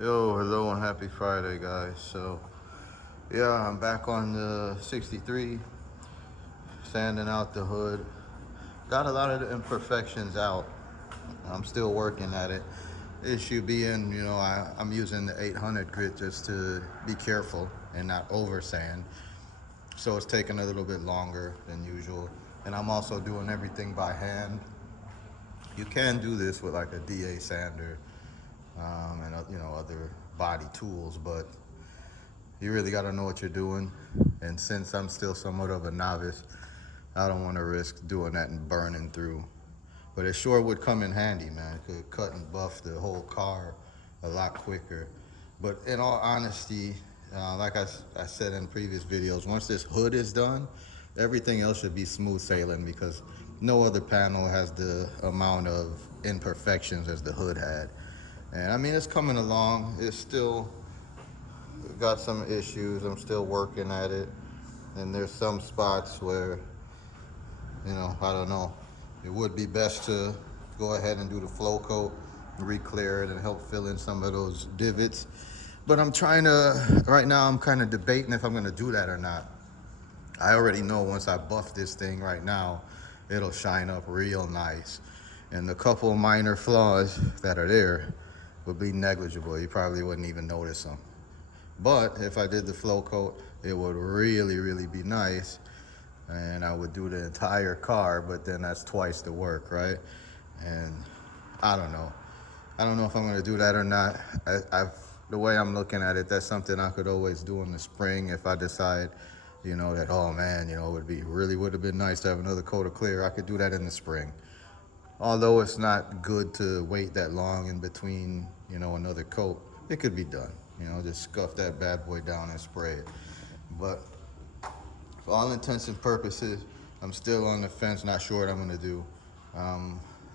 Yo, hello and happy Friday, guys. So, yeah, I'm back on the 63, sanding out the hood. Got a lot of the imperfections out. I'm still working at it. Issue being, I'm using the 800 grit just to be careful and not over sand. So it's taking a little bit longer than usual. And I'm also doing everything by hand. You can do this with like a DA sander and other body tools, but you really got to know what you're doing. And since I'm still somewhat of a novice, I don't want to risk doing that and burning through. But it sure would come in handy, man. It could cut and buff the whole car a lot quicker. But in all honesty, like I said in previous videos, once this hood is done, everything else should be smooth sailing because no other panel has the amount of imperfections as the hood had. And I mean, it's coming along. It's still got some issues. I'm still working at it. And there's some spots where, I don't know. It would be best to go ahead and do the flow coat, re-clear it, and help fill in some of those divots. But right now, I'm kind of debating if I'm going to do that or not. I already know once I buff this thing right now, it'll shine up real nice. And the couple minor flaws that are there would be negligible. You probably wouldn't even notice them. But if I did the flow coat, it would really, really be nice. And I would do the entire car, but then that's twice the work, right? And I don't know. I don't know if I'm going to do that or not. The way I'm looking at it, that's something I could always do in the spring if I decide, that, oh man, would have been nice to have another coat of clear. I could do that in the spring. Although it's not good to wait that long in between, another coat, it could be done. Just scuff that bad boy down and spray it. But for all intents and purposes, I'm still on the fence, not sure what I'm gonna do.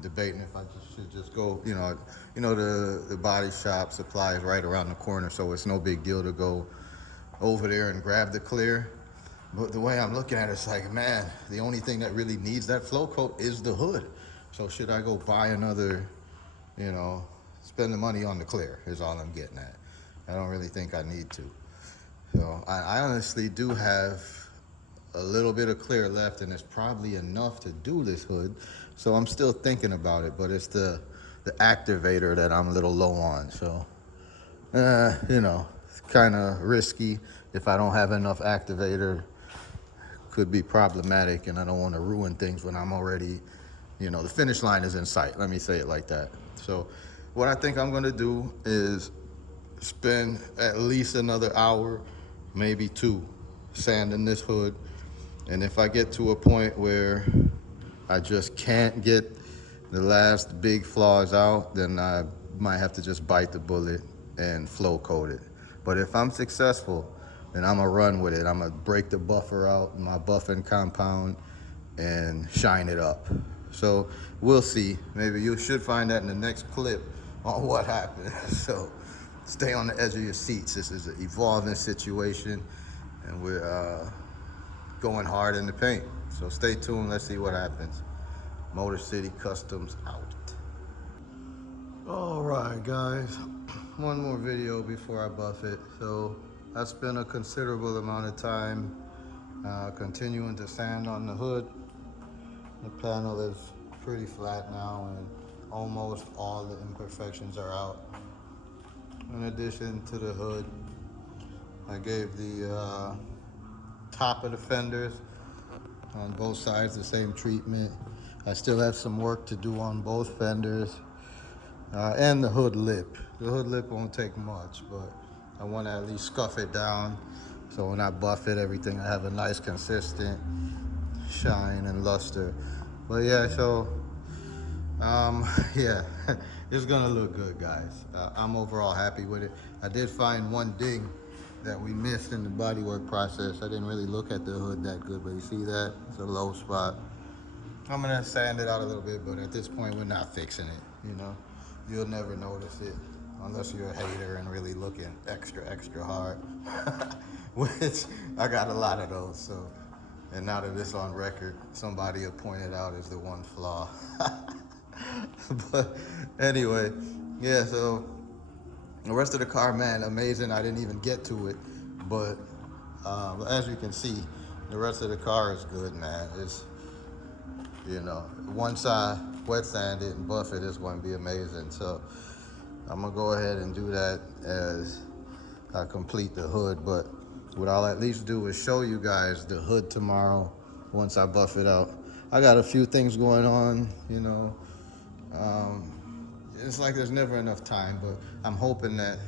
Debating if I should just go, the body shop supply is right around the corner, so it's no big deal to go over there and grab the clear. But the way I'm looking at it, it's like, man, the only thing that really needs that flow coat is the hood. So should I go buy another, spend the money on the clear is all I'm getting at. I don't really think I need to. So I honestly do have a little bit of clear left, and it's probably enough to do this hood. So I'm still thinking about it, but it's the activator that I'm a little low on. So, it's kind of risky. If I don't have enough activator, could be problematic, and I don't want to ruin things when I'm already, the finish line is in sight. Let me say it like that. So what I think I'm going to do is spend at least another hour, maybe two, sanding this hood. And if I get to a point where I just can't get the last big flaws out, then I might have to just bite the bullet and flow coat it. But if I'm successful, then I'm gonna run with it. I'm gonna break the buffer out, my buffing compound, and shine it up. So we'll see. Maybe you should find that in the next clip on what happened. So stay on the edge of your seats. This is an evolving situation, and we're going hard in the paint. So stay tuned. Let's see what happens. Motor City Customs out. All right, guys. One more video before I buff it. So I spent a considerable amount of time continuing to sand on the hood. The panel is pretty flat now, and almost all the imperfections are out. In addition to the hood, I gave the top of the fenders on both sides the same treatment. I still have some work to do on both fenders and the hood lip. The hood lip won't take much, but I want to at least scuff it down so when I buff it, everything I have a nice consistent shine and luster. But yeah, so yeah, it's gonna look good, guys. I'm overall happy with it. I did find one ding that we missed in the bodywork process. I didn't really look at the hood that good, but you see that? It's a low spot. I'm gonna sand it out a little bit, but at this point, we're not fixing it, You'll never notice it unless you're a hater and really looking extra, extra hard, which I got a lot of those, so. And now that it's on record, somebody will point it out as the one flaw. But anyway, yeah, so The rest of the car, man, amazing. I didn't even get to it, but as you can see, the rest of the car is good, man. It's, you know, once I wet sand it and buff it, it's going to be amazing. So I'm gonna go ahead and do that as I complete the hood. But what I'll at least do is show you guys the hood tomorrow once I buff it out. I got a few things going on, you know. It's like there's never enough time, but I'm hoping that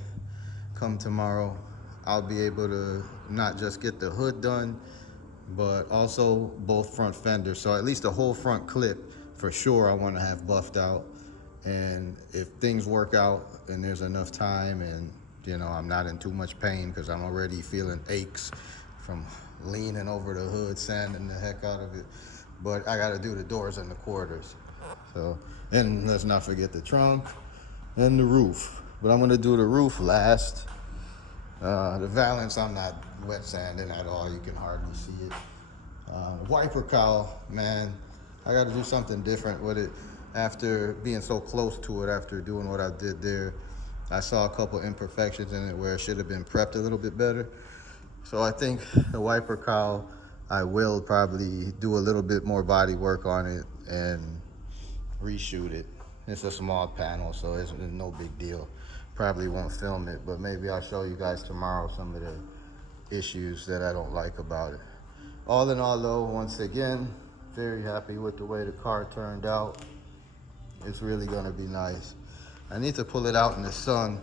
come tomorrow, I'll be able to not just get the hood done, but also both front fenders. So at least the whole front clip for sure I want to have buffed out. And if things work out and there's enough time and, you know, I'm not in too much pain because I'm already feeling aches from leaning over the hood, sanding the heck out of it. But I got to do the doors and the quarters. So, and let's not forget the trunk and the roof. But I'm going to do the roof last. The valance, I'm not wet sanding at all. You can hardly see it. The wiper cowl, man, I got to do something different with it. After being so close to it, after doing what I did there, I saw a couple imperfections in it where it should have been prepped a little bit better. So I think the wiper cowl, I will probably do a little bit more body work on it and reshoot it. It's a small panel, so it's no big deal. Probably won't film it, but maybe I'll show you guys tomorrow some of the issues that I don't like about it. All in all though, once again, very happy with the way the car turned out. It's really gonna be nice. I need to pull it out in the sun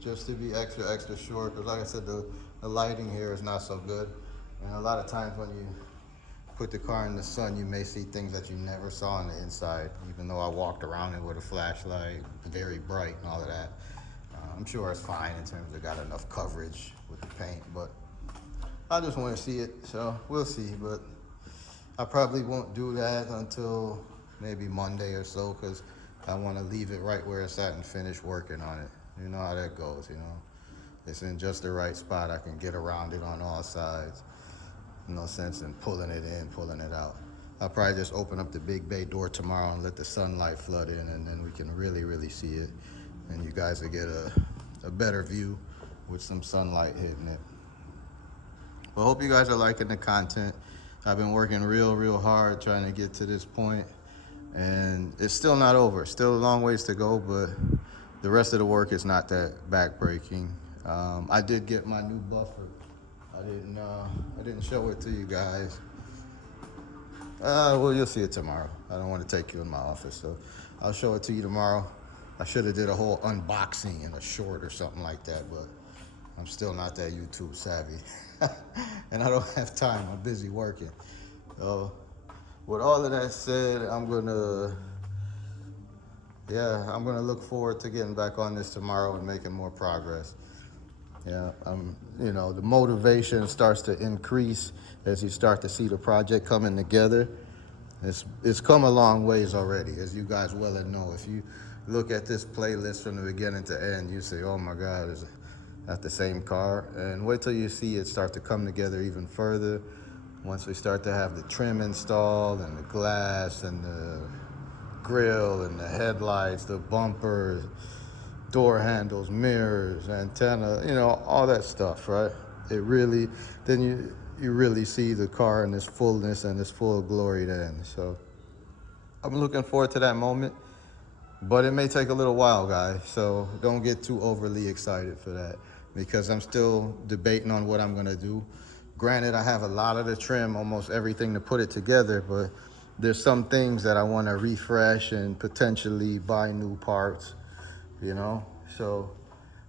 just to be extra sure, because like I said, the lighting here is not so good. And a lot of times when you put the car in the sun, you may see things that you never saw on the inside, even though I walked around it with a flashlight, very bright and all of that. I'm sure it's fine in terms of got enough coverage with the paint, but I just want to see it, so we'll see. But I probably won't do that until maybe Monday or so, because I want to leave it right where it's at and finish working on it. You know how that goes, you know. It's in just the right spot. I can get around it on all sides. No sense in pulling it in, pulling it out. I'll probably just open up the big bay door tomorrow and let the sunlight flood in, and then we can really see it. And you guys will get a better view with some sunlight hitting it. Well, hope you guys are liking the content. I've been working real hard trying to get to this point, and it's still not over. Still a long ways to go, but the rest of the work is not that backbreaking. I did get my new buffer. I didn't show it to you guys. Well, you'll see it tomorrow. I don't want to take you in my office, so I'll show it to you tomorrow. I should have did a whole unboxing in a short or something like that, but I'm still not that YouTube savvy. And I don't have time. I'm busy working. So with all of that said, I'm gonna look forward to getting back on this tomorrow and making more progress. Yeah, you know, the motivation starts to increase as you start to see the project coming together. It's come a long ways already, as you guys well know. If you look at this playlist from the beginning to end, you say, oh my God, is that the same car? And wait till you see it start to come together even further. Once we start to have the trim installed and the glass and the grill and the headlights, the bumpers, door handles, mirrors, antenna, you know, all that stuff, right? It really, then you really see the car in its fullness and its full glory then. So I'm looking forward to that moment, but it may take a little while, guys. So don't get too overly excited for that, because I'm still debating on what I'm gonna do. Granted, I have a lot of the trim, almost everything to put it together, but there's some things that I wanna refresh and potentially buy new parts. You know, so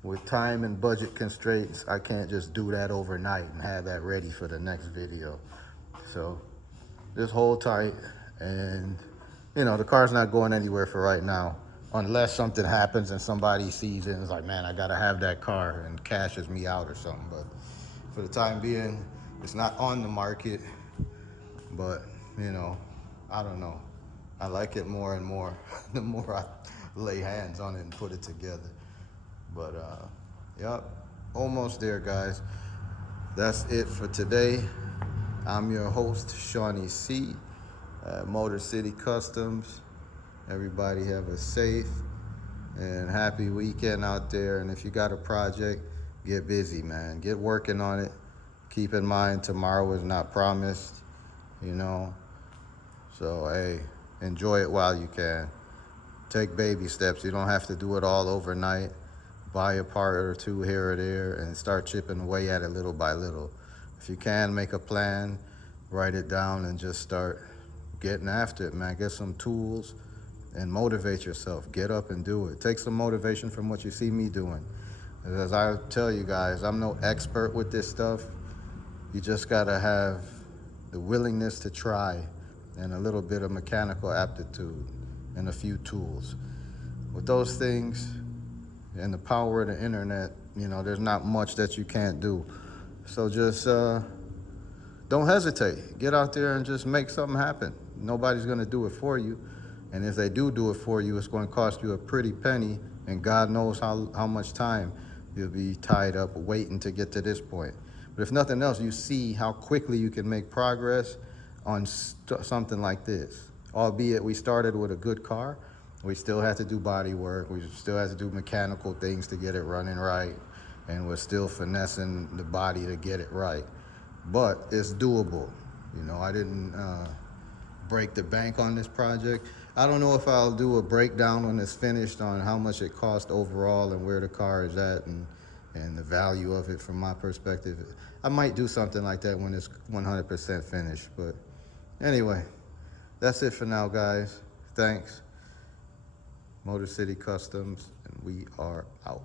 with time and budget constraints, I can't just do that overnight and have that ready for the next video. So just hold tight, and you know, the car's not going anywhere for right now, unless something happens and somebody sees it and is like, man, I gotta have that car, and cashes me out or something. But for the time being, it's not on the market. But you know, I don't know, I like it more and more the more I lay hands on it and put it together. But yep, almost there, guys. That's it for today. I'm your host, Shawnee C, Motor City Customs. Everybody have a safe And happy weekend out there. And if you got a project, get busy, man. Get working on it. Keep in mind, tomorrow is not promised, you know. So, hey, enjoy it while you can. Take baby steps. You don't have to do it all overnight. Buy a part or two here or there and start chipping away at it little by little. If you can, make a plan, write it down, and just start getting after it, man. Get some tools and motivate yourself. Get up and do it. Take some motivation from what you see me doing. As I tell you guys, I'm no expert with this stuff. You just gotta have the willingness to try and a little bit of mechanical aptitude and a few tools. With those things and the power of the internet, you know, there's not much that you can't do. So just don't hesitate. Get out there and just make something happen. Nobody's gonna do it for you. And if they do it for you, it's going to cost you a pretty penny, and God knows how much time you'll be tied up waiting to get to this point. But if nothing else, you see how quickly you can make progress on something like this. Albeit we started with a good car, we still had to do body work, we still had to do mechanical things to get it running right, and we're still finessing the body to get it right. But it's doable. You know, I didn't break the bank on this project. I don't know if I'll do a breakdown when it's finished on how much it cost overall and where the car is at and the value of it from my perspective. I might do something like that when it's 100% finished. But anyway, that's it for now, guys. Thanks. Motor City Customs, and we are out.